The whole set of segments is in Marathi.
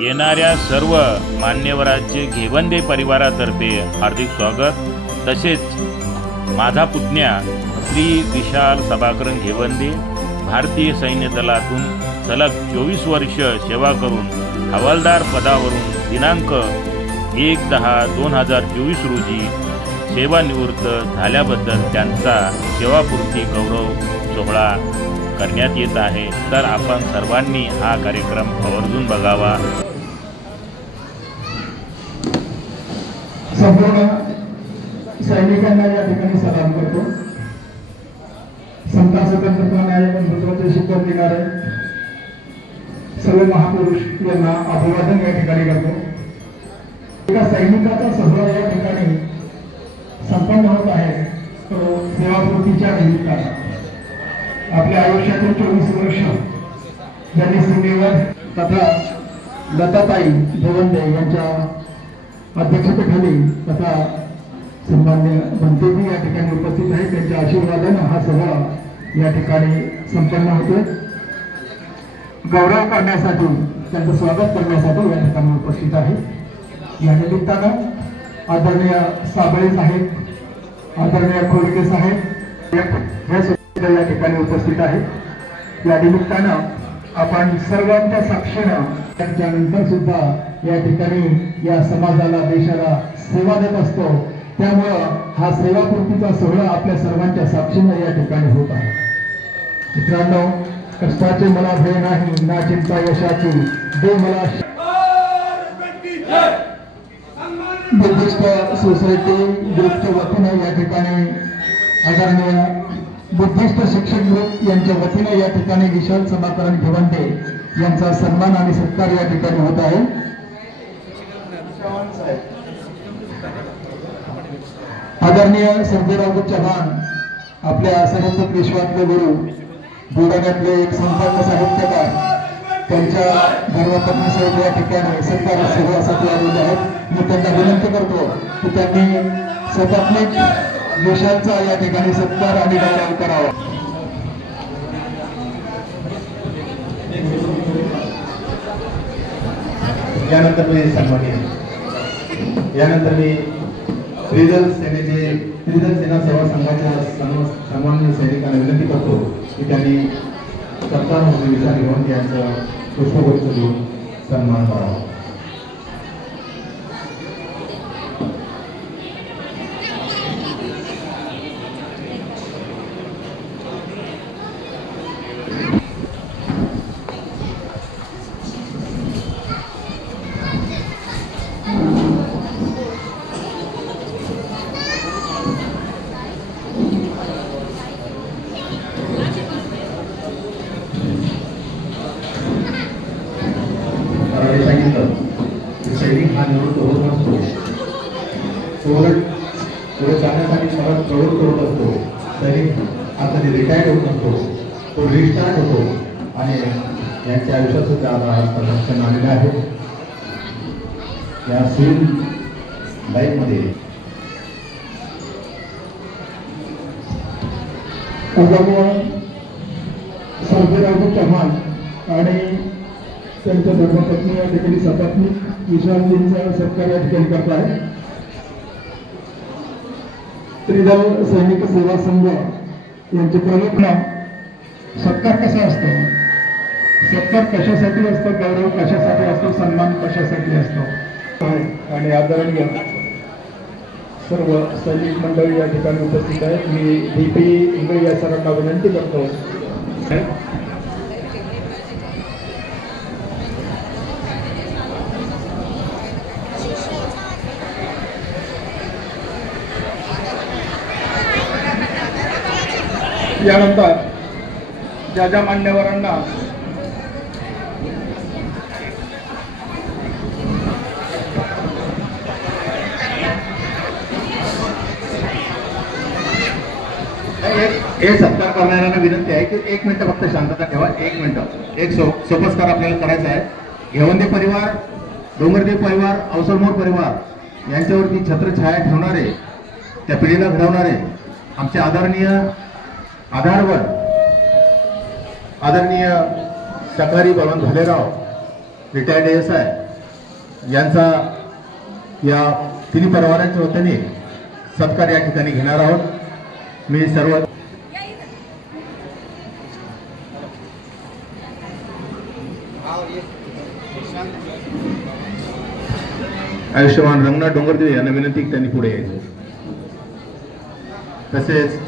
येणाऱ्या सर्व मान्यवरांचे घेवंदे परिवारातर्फे हार्दिक स्वागत। तसेच माझा पुतण्या श्री विशाल सभाकरण घेवंदे भारतीय सैन्य दलातून सलग 24 वर्ष सेवा करून हवालदार पदावरून दिनांक 1/10/2024 रोजी सेवानिवृत्त झाल्याबद्दल त्यांचा सेवापूर्ती गौरव सोहळा करण्यात येत आहे। तर आपण सर्वांनी हा कार्यक्रम आवर्जून बघावा। संपूर्ण सैनिकांना या ठिकाणी सलाम करतो। समता स्वतंत्रता न्याय बंधुत्वाचे शिकवण देणारे सर्व महापुरुष यांना अभिवादन या ठिकाणी करतो। एका सैनिकाचा सोहळा या ठिकाणी संपन्न होत आहे तो सेवापूर्तीच्या निमित्ताने। आपल्या आयुष्यातील 24 वर्ष ज्यांनी सीमेवर तथा लताताई घेवंदे यांच्या अध्यक्षतेखाली तथा सन्मान्य मंत्रीजी या ठिकाणी उपस्थित आहेत, त्यांच्या आशीर्वादाने हा सोहळा या ठिकाणी संपन्न होतोय। गौरव करण्यासाठी त्यांचं स्वागत करण्यासाठी या ठिकाणी उपस्थित आहे। या निमित्तानं आदरणीय साबळे साहेब, आदरणीय खोडके साहेब या ठिकाणी उपस्थित आहे। या निमित्तानं आपण सर्वांच्या साक्षीनं त्यानंतर सुद्धा या ठिकाणी या समाजाला देशाला सेवा देत असतो। त्यामुळं हा सेवापूर्तीचा सोहळा आपल्या सर्वांच्या साक्षीनं या ठिकाणी होत आहे। मित्रांनो, कष्टाचे मला भय नाही ना चिंता यशाची, दे मला बुद्धिस्ट सोसायटी ग्रुपच्या वतीने या ठिकाणी आदरणीय बुद्धिस्ट शिक्षक ग्रुप यांच्या वतीने या ठिकाणी विशाल सभाकरण घेवंदे यांचा सन्मान आणि सत्कार या ठिकाणी होत आहे। आदरणीय सर्जेराव चव्हाण आपल्या साहित्य विश्वातले गुरु, बुलढाण्यातले एक संपन्न साहित्यकार, त्यांच्या धर्मपत्नी साहेब या ठिकाणी सत्कार सोहळ्यासाठी आलेले आहेत। मी त्यांना विनंती करतो की त्यांनी सपत्नीक विशालचा या ठिकाणी सत्कार आणि गौरव करावा। यानंतर मी त्रिदल सेना सेवा संघाच्या सन्माननीय सैनिकांना विनंती करतो की त्यांनी कप्तान विशाल घेवंदे यांचा पुष्पगुच्छ देऊन सन्मान करावा। सैनिक हा निवृत्त होत नसतो, पुढे जाण्यासाठी परत प्रवृत्त होत असतो। सैनिक हा कधी रिटायर्ड होत नसतो, तो रिस्टार्ट होतो आणि यांच्या आयुष्यात सुद्धा आता लक्षण आलेलं आहे। या सिव्हिल लाईफमध्ये सर्जेराव चव्हाण आणि त्यांच्या धर्मपत्नी या ठिकाणी सपत्नी विशालजींचा सत्कार या ठिकाणी करत आहे। त्रिदल सैनिक सेवा संघ यांचे प्रमुख नाव। सत्कार कसा असतो, सत्कार कशासाठी असतो, गौरव कशासाठी असतो, सन्मान कशासाठी असतो आणि आदरणीय सर्व सैनिक मंडळी या ठिकाणी उपस्थित आहेत। मी DP इंगळे या सरांना विनंती करतो यानंतर ज्या मान्यवरांना हे सत्कार करणाऱ्यांना विनंती आहे की 1 मिनिट फक्त शांतता ठेवा। 1 मिनिट एक सोपस्कार आपल्याला करायचा आहे। घेवंदे परिवार, डोंगरदेव परिवार, अवसरमोर परिवार यांच्यावरती छत्रछाया ठेवणारे, त्या पिढीला घडवणारे आमचे आदरणीय आधारवड आदरणीय सकाळी बळवंत भालेराव रिटायर्ड ASI यांचा या तिन्ही परिवारांच्या वतीने सत्कार या ठिकाणी घेणार आहोत। मी सर्व आयुष्यमान रंगनाथ डोंगरदेव यांना विनंती त्यांनी पुढे यायचं। तसेच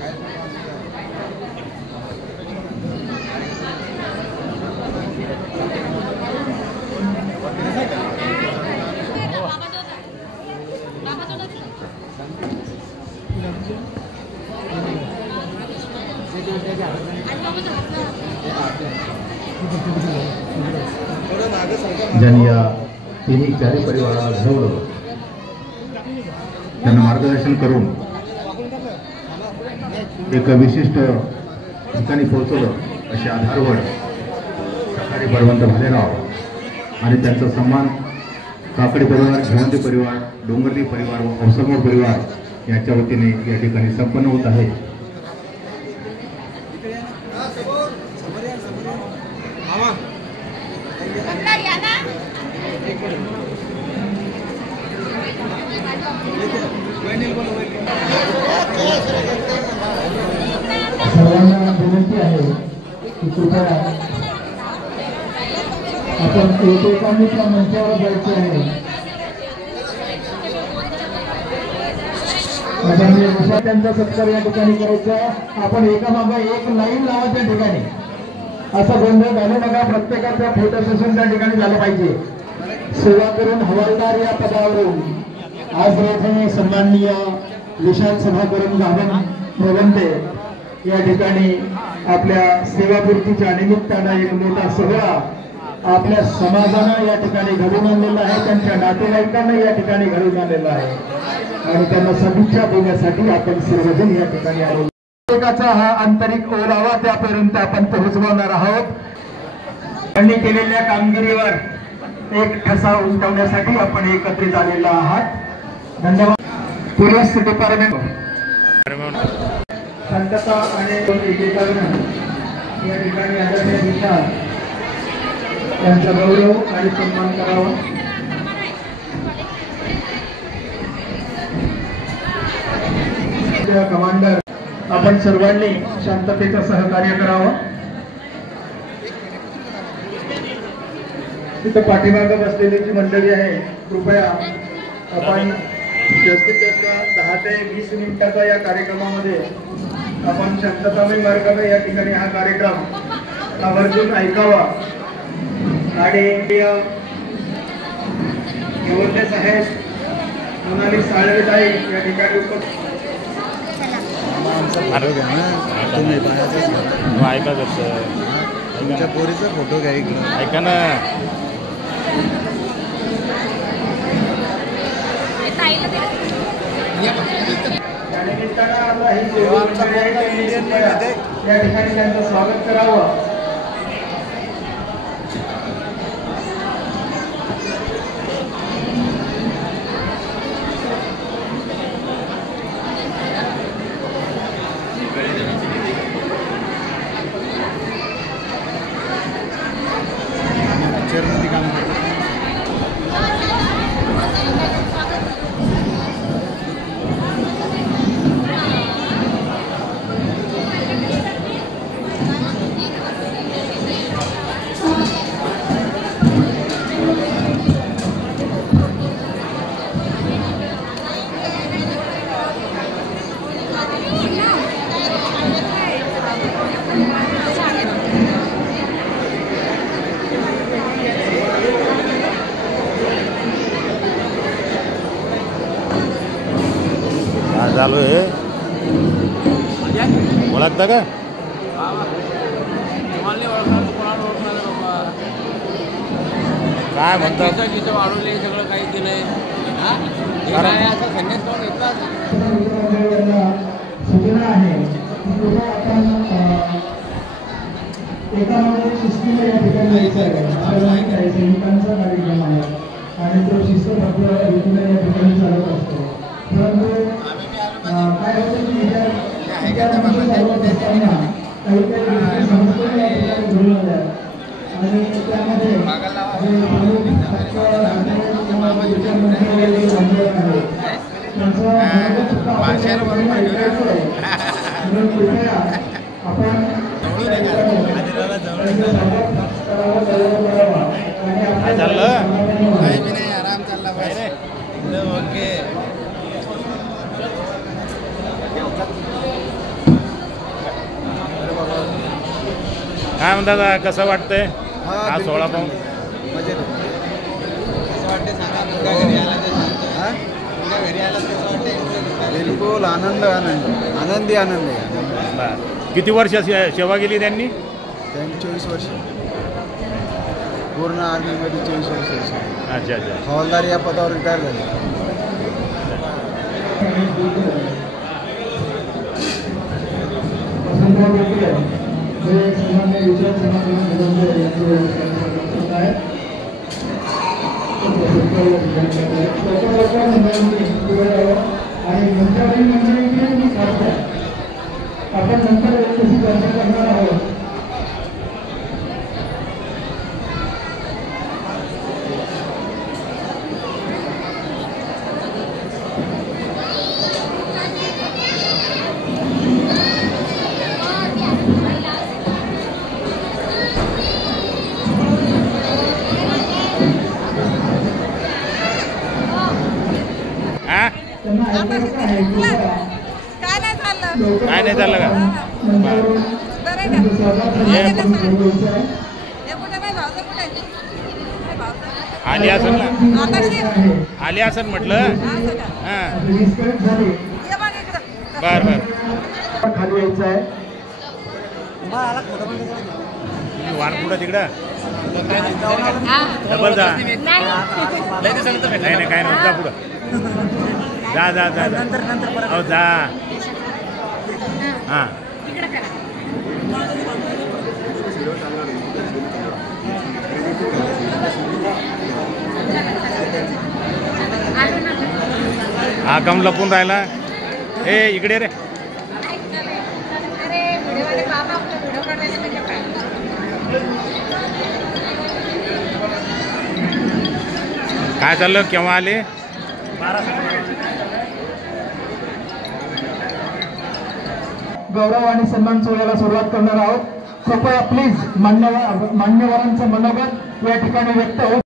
ज्यांनी या तिन्ही चारही परिवाराला घडवलं त्यांना मार्गदर्शन करून एक विशिष्ट ठिकाणी पोहोचवलं असे आधारवड सकाळी बळवंत भालेराव आणि त्यांचा सन्मान काकडी परिवार, घेवंदे परिवार, डोंगरदेव परिवार व औसलमोड परिवार यांच्या वतीने या ठिकाणी संपन्न होत आहे। सर्वांना विनंती आहे की कृपया आपण एकमेकांनी त्या मंचावर जायचे आहे। त्यांचा सत्कार या ठिकाणी करायचा। आपण एकामागे एक लाईन लावा त्या ठिकाणी, असा गोंधळ घालू नका। प्रत्येकाचा फोटो सेशन त्या ठिकाणी झालं पाहिजे। सेवा करून हवालदार या पदावरून आज प्रथम सन्माननीय विशाल सभा करून गाभण या ठिकाणी आपल्या सेवापूर्तीच्या निमित्तानं एक मोठा सोहळा आपल्या समाजानं या ठिकाणी घडून आणलेला आहे, त्यांच्या नातेवाईकांना या ठिकाणी घडून आणलेला आहे आणि त्यांना शुभेच्छा देण्यासाठी आपण सर्वजण या ठिकाणी आलो। प्रत्येकाचा हा आंतरिक ओलावा त्यापर्यंत आपण पोहोचवणार आहोत। त्यांनी केलेल्या कामगिरीवर एक ठसा उमटवण्यासाठी आपण एकत्रित आलेला आहात। धन्यवाद। पोलीस डिपार्टमेंट शांतता आणि एकीकरण या ठिकाणी आदरणीय विशाल त्यांचा गौरव आणि सन्मान करावा। कमांडर आपण सर्वांनी शांततेचं सहकार्य करावं। तिथं पाठीमागे बसलेली जी मंडळी आहे कृपया आपण जास्तीत जास्त 10 ते 20 मिनिटाचा या कार्यक्रमामध्ये आपण शांततामय मार्गाने या ठिकाणी हा कार्यक्रम आवर्जून ऐकावा आणि घेवंदे साहेब मोनाली साळवेताई या ठिकाणी ऐका तुमच्या पोरीचा फोटो घ्या ऐका ना। या ठिकाणी त्यांचं स्वागत करावं। चालू आहे ओळखता का? काय म्हणतात वाढवले सगळं काही केलंय सूचना आहे एकामध्ये शिस्तीला या ठिकाणी सैनिकांचा कार्यक्रम आहे आणि तो शिस्तबद्ध रीतीने या ठिकाणी चालत असतो। परंतु काय होतं की काही काही समस्या या ठिकाणी घडून आल्या आणि त्यामध्ये भाषेला बरोबर म्हणून कृपया आपण काय चाललं? काही बी नाही, आराम चालला पाहिजे. ओके. काय म्हणतात, कसं वाटतंय हा सोहळा पाहून? मजेत. कसं वाटते सांगा. मुलगा घरी आला तर सांगतो. मुलगा घरी आला तर कसं वाटते? बिलकुल आनंद आनंदी आनंद आहे. बरं. किती वर्ष सेवा केली त्यांनी? त्यांनी 24 वर्ष पूर्ण आर्मीमध्ये 24 वर्ष. अच्छा अच्छा. हवालदार या पदावर रिटायर झाले. आणि मंत्रालयीन मंडळी मी करतो. आपण नंतर कशी चर्चा करणार आहोत. काय नाही चाललं का? आली असेल ना, आली असेल म्हटलं. हां बर बर. खाली यायचं आहे. वाण पुढं तिकडं डबल जा. नाही नाही काय नाही, जा पुढं. जा जा जा जा. जा. हां हा कम लपून राहिला. ए इकडे रे. काय चाललं, केव्हा आले? गौरव आणि सन्मान सोहळ्याला सुरुवात करणार आहोत. कृपया प्लीज मान्यवरांचं मनोगत या ठिकाणी व्यक्त होत.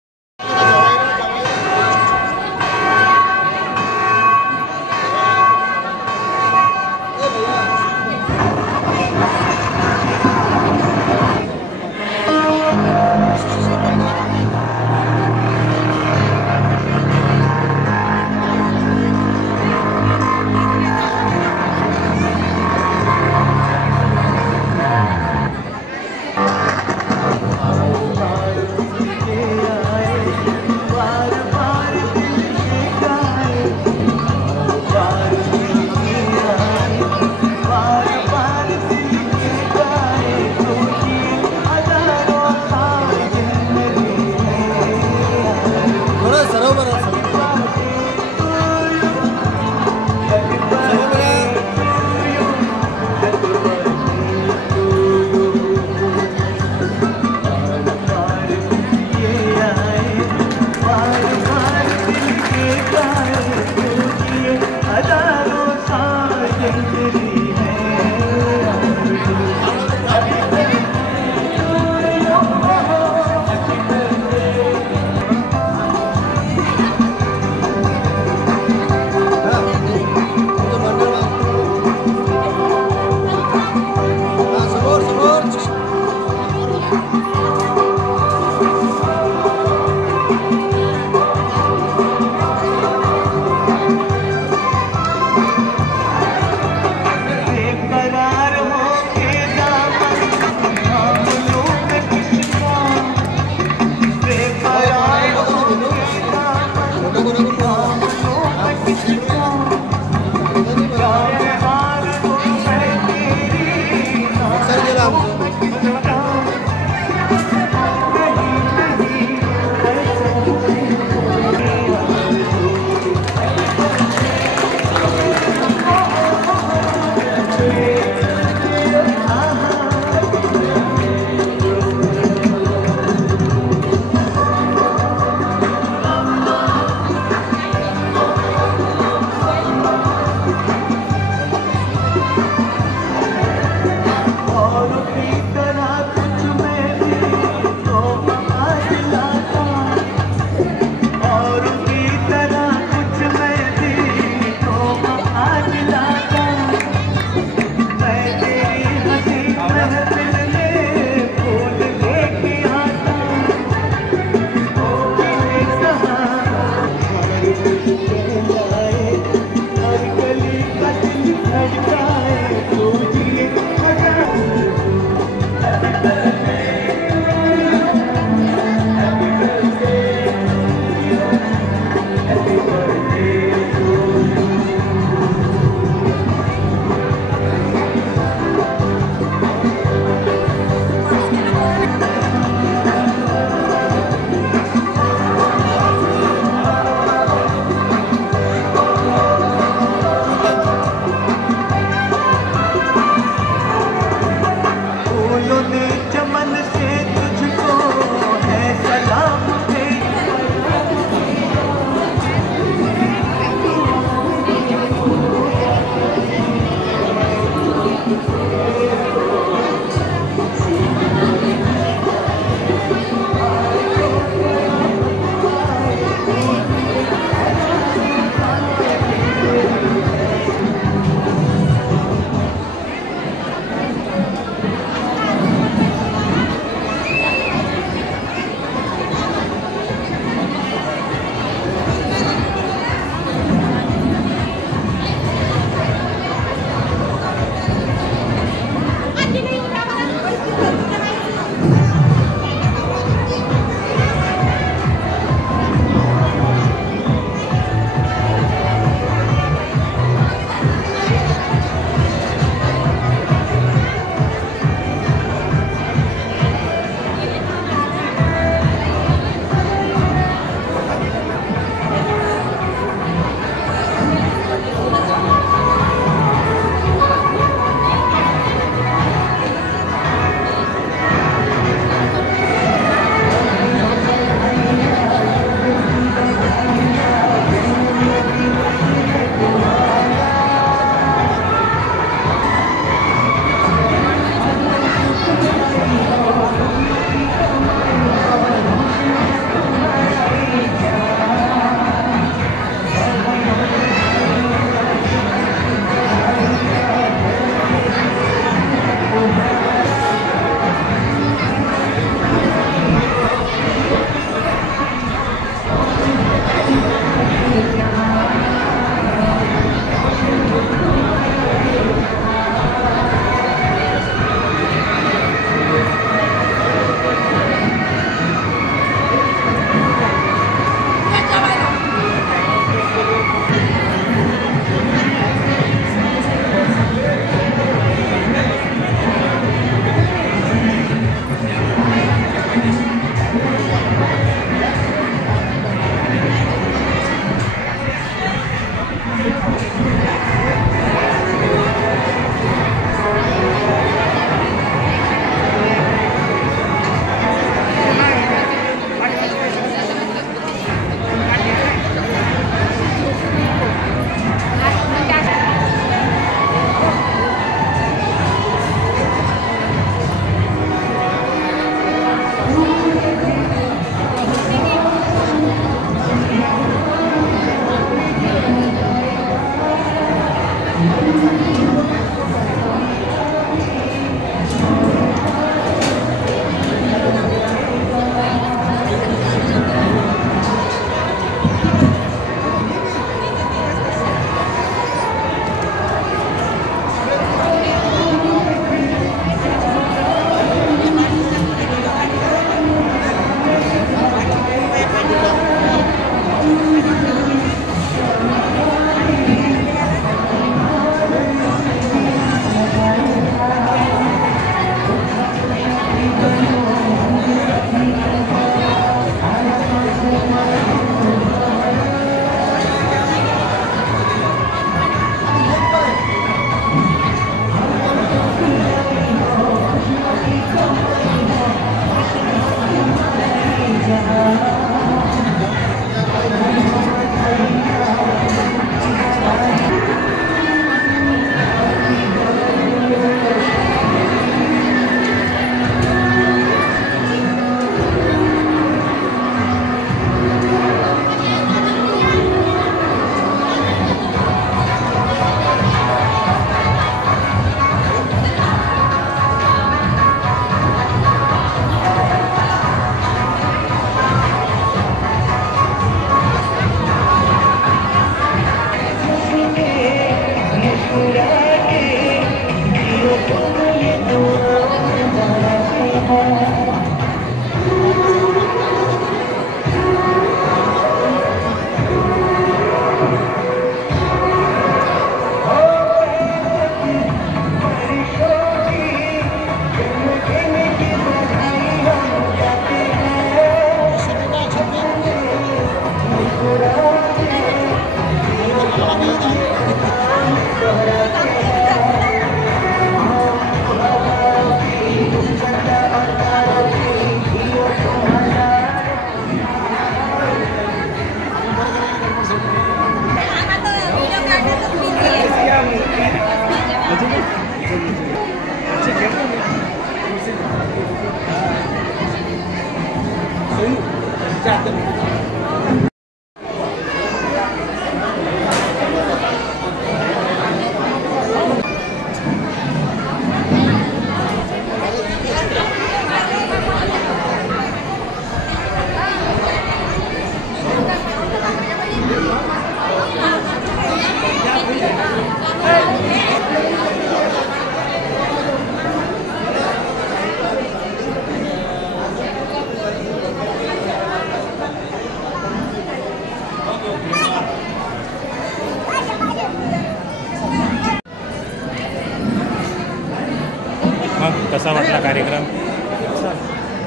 मग कसा वाटला कार्यक्रम?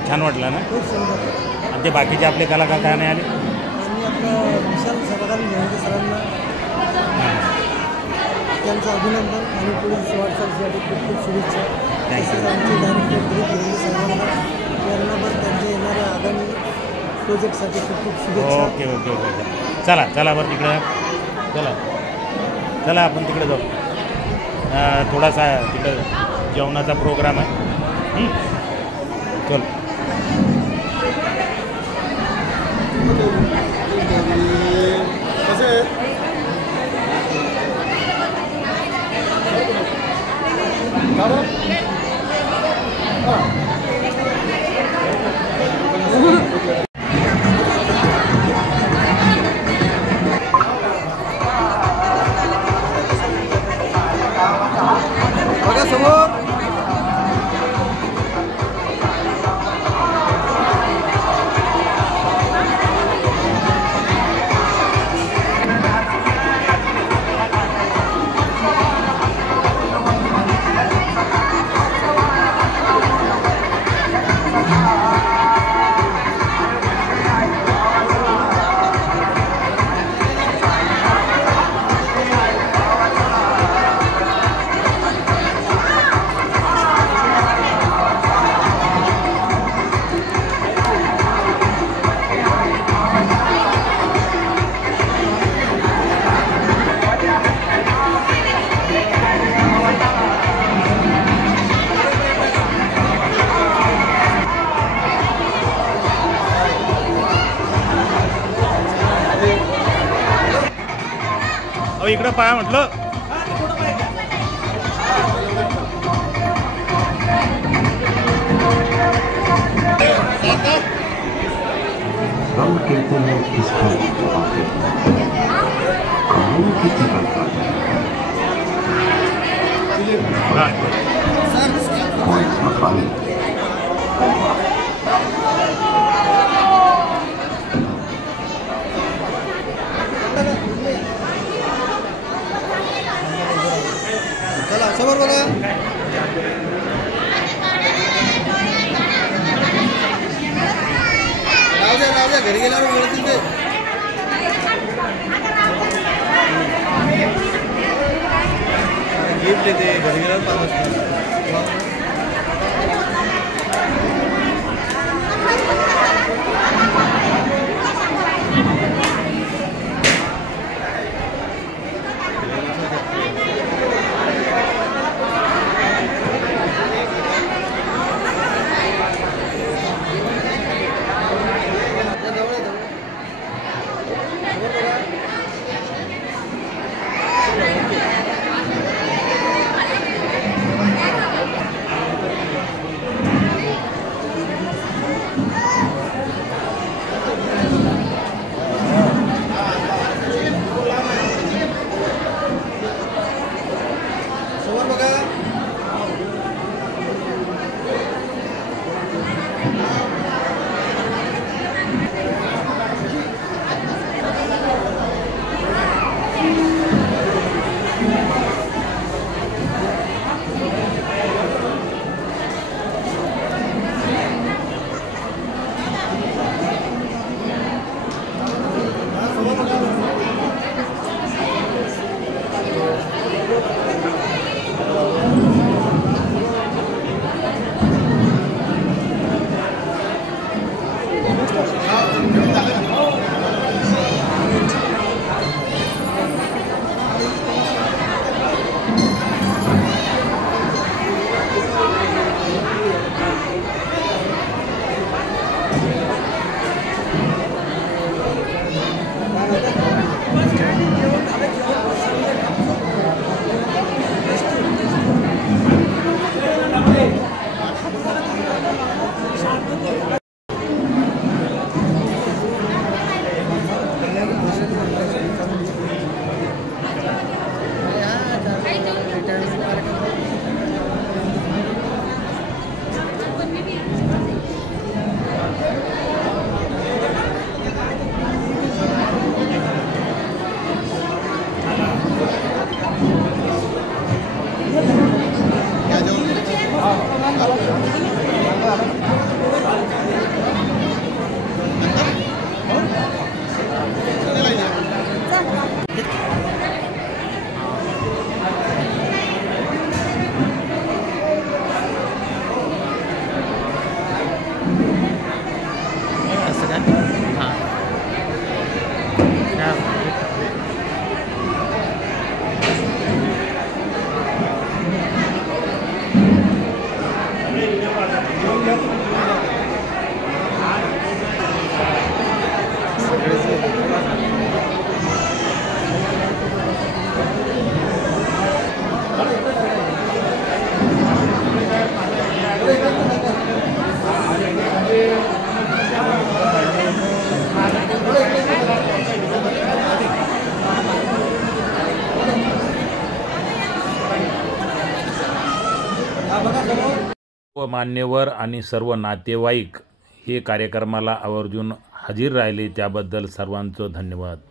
छान वाटला ना? आणि ते बाकीचे आपले कलाकार काय नाही आले? आणि आपलं विशाल सभाकालीन घेण्याचे सरांना त्यांचं अभिनंदन आणि पुढील वाटचालीसाठी खूप खूप शुभेच्छा. तसेच आमचे डायरेक्टर दिलीप घेणे सरांना यांना पण त्यांच्या येणाऱ्या आगामी प्रोजेक्टसाठी खूप खूप शुभेच्छा. ओके ओके ओके चला चला बरं तिकडं चला चला आपण तिकडे जाऊ. थोडासा तिकडं जेवणाचा प्रोग्राम आहे. चल बघा समोर इकडं पाहा म्हटलं. हम कहते हैं किसका कानून की जगह चला समोर बघा. राहू द्या घरी गेल्यावर बोलतील ते. गिफ्ट देते घरी गेल्यावर 5 वाजता. व मान्यवर आणि सर्व नातेवाईक हे कार्यक्रमाला आवर्जून हजर राहिले त्याबद्दल सर्वांचं धन्यवाद.